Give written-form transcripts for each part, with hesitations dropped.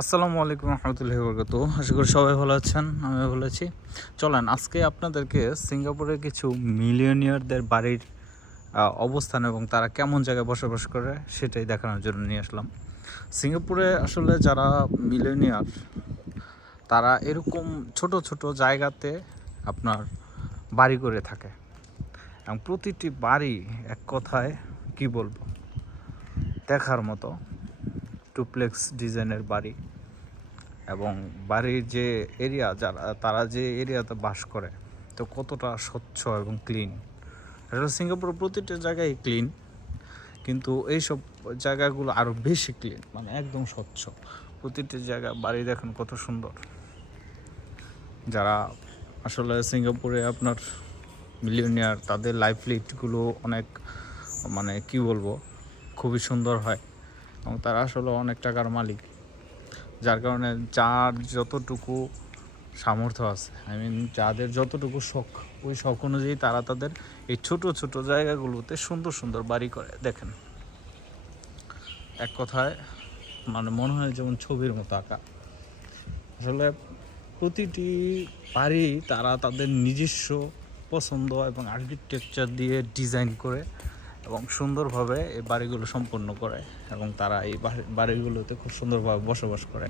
আসসালামু আলাইকুম রহমতুল্লাহি বরকাত। আশা করি সবাই ভালো আছেন, আমি ভালো আছি। চলেন আজকে আপনাদেরকে সিঙ্গাপুরের কিছু মিলিয়নিয়ারদের বাড়ির অবস্থান এবং তারা কেমন জায়গায় বসবাস করে সেটাই দেখানোর জন্য নিয়ে আসলাম। সিঙ্গাপুরে আসলে যারা মিলিয়নিয়ার তারা এরকম ছোট ছোট জায়গাতে আপনার বাড়ি করে থাকে এবং প্রতিটি বাড়ি এক কথায় কি বলবো দেখার মতো ডুপ্লেক্স ডিজাইনের বাড়ি এবং বাড়ির যে এরিয়া তারা যে এরিয়াতে বাস করে তো কতটা স্বচ্ছ এবং ক্লিন। আসলে সিঙ্গাপুর প্রতিটা জায়গায় ক্লিন, কিন্তু এইসব জায়গাগুলো আরও বেশি ক্লিন, মানে একদম স্বচ্ছ। প্রতিটি জায়গা বাড়ি দেখুন কত সুন্দর। যারা আসলে সিঙ্গাপুরে আপনার মিলিয়নিয়ার তাদের লাইফ লিডগুলো অনেক মানে কি বলবো খুবই সুন্দর হয় এবং তারা আসলে অনেক টাকার মালিক, যার কারণে যার যতটুকু সামর্থ্য আছে, যাদের যতটুকু শখ, ওই শখ অনুযায়ী তারা তাদের এই ছোট ছোট জায়গাগুলোতে সুন্দর সুন্দর বাড়ি করে। দেখেন এক কথায় মানে মনে হয় যেমন ছবির মতো আঁকা। আসলে প্রতিটি বাড়ি তারা তাদের নিজস্ব পছন্দ এবং আর্কিটেকচার দিয়ে ডিজাইন করে এবং সুন্দরভাবে এই বাড়িগুলো সম্পন্ন করে এবং তারা এই বাড়িগুলোতে খুব সুন্দরভাবে বসবাস করে।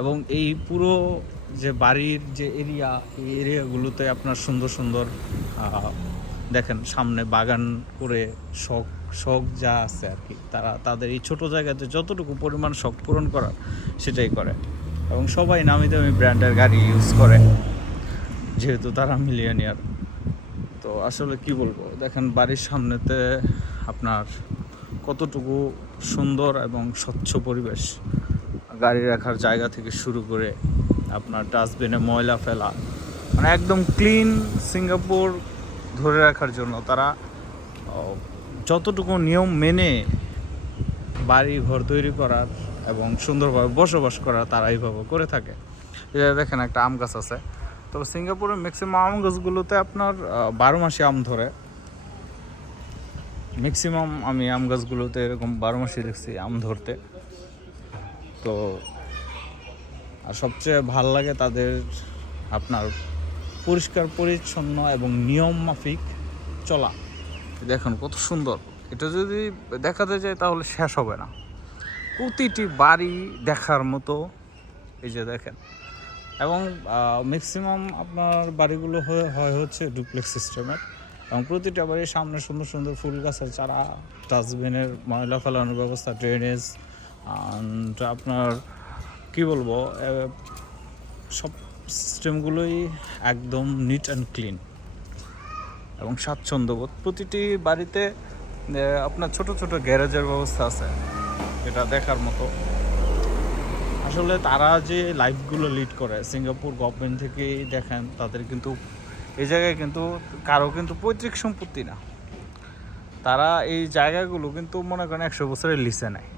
এবং এই পুরো যে বাড়ির যে এরিয়া, এই এরিয়াগুলোতে আপনার সুন্দর সুন্দর দেখেন সামনে বাগান করে শখ শখ যা আছে আর কি, তারা তাদের এই ছোটো জায়গাতে যতটুকু পরিমাণ শখ পূরণ করার সেটাই করে। এবং সবাই নামি দামি ব্র্যান্ডের গাড়ি ইউজ করে যেহেতু তারা মিলিয়নিয়ার। তো আসলে কি বলবো, দেখেন বাড়ির সামনেতে আপনার কতটুকু সুন্দর এবং স্বচ্ছ পরিবেশ। গাড়ি রাখার জায়গা থেকে শুরু করে আপনার ডাস্টবিনে ময়লা ফেলা, মানে একদম ক্লিন সিঙ্গাপুর ধরে রাখার জন্য তারা যতটুকু নিয়ম মেনে বাড়ি ঘর তৈরি করার এবং সুন্দরভাবে বসবাস করার তারা এইভাবে করে থাকে। এটা দেখেন একটা আম গাছ আছে, তবে সিঙ্গাপুরের ম্যাক্সিমাম আম গাছগুলোতে আপনার 12 মাসে আম ধরে। ম্যাক্সিমাম আমি আম গাছগুলোতে এরকম 12 মাসে দেখছি আম ধরতে। তো আর সবচেয়ে ভাল লাগে তাদের আপনার পরিষ্কার পরিচ্ছন্ন এবং নিয়ম মাফিক চলা। দেখুন কত সুন্দর, এটা যদি দেখাতে যায় তাহলে শেষ হবে না। প্রতিটি বাড়ি দেখার মতো, এই যে দেখেন। এবং ম্যাক্সিমাম আপনার বাড়িগুলো হয় হচ্ছে ডুপ্লেক্স সিস্টেমের এবং প্রতিটা বাড়ির সামনে সুন্দর সুন্দর ফুল গাছের চারা, ডাস্টবিনের ময়লা ফেলানোর ব্যবস্থা, ড্রেনেজ, আপনার কি বলবো সব সিস্টেমগুলোই একদম নিট অ্যান্ড ক্লিন এবং স্বাচ্ছন্দ্যবোধ। প্রতিটি বাড়িতে আপনার ছোট ছোট গ্যারেজের ব্যবস্থা আছে, এটা দেখার মতো। আসলে তারা যে লাইফগুলো লিড করে সিঙ্গাপুর গভর্নমেন্ট থেকেই দেখেন, তাদের কিন্তু এই জায়গায় কিন্তু কারো কিন্তু পৈতৃক সম্পত্তি না। তারা এই জায়গাগুলো কিন্তু মনে করেন 100 বছরের লিসে নেয়,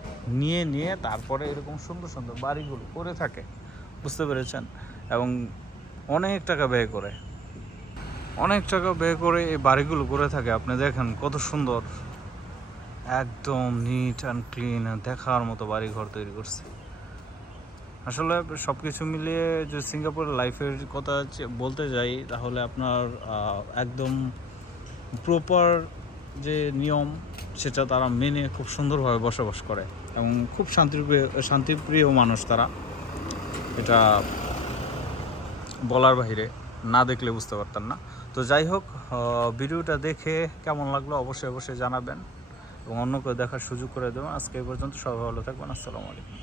নিয়ে তারপরে এরকম সুন্দর সুন্দর বাড়িগুলো করে থাকে, বুঝতে পেরেছেন? এবং অনেক টাকা ব্যয় করে এই বাড়িগুলো করে থাকে। আপনি দেখেন কত সুন্দর, একদম নিট অ্যান্ড ক্লিন দেখার মতো বাড়ি ঘর তৈরি করছে। আসলে সব কিছু মিলিয়ে যে সিঙ্গাপুরের লাইফের কথা বলতে যাই, তাহলে আপনার একদম প্রপার যে নিয়ম সেটা তারা মেনে খুব সুন্দরভাবে বসবাস করে এবং খুব শান্তিপ্রিয় মানুষ তারা। এটা বলার বাইরে, না দেখলে বুঝতে পারতেন না। তো যাই হোক, ভিডিওটা দেখে কেমন লাগলো অবশ্যই জানাবেন এবং অন্য কেউ দেখার সুযোগ করে দেবেন। আজকে এই পর্যন্ত, সবাই ভালো থাকবেন। আসসালামু আলাইকুম।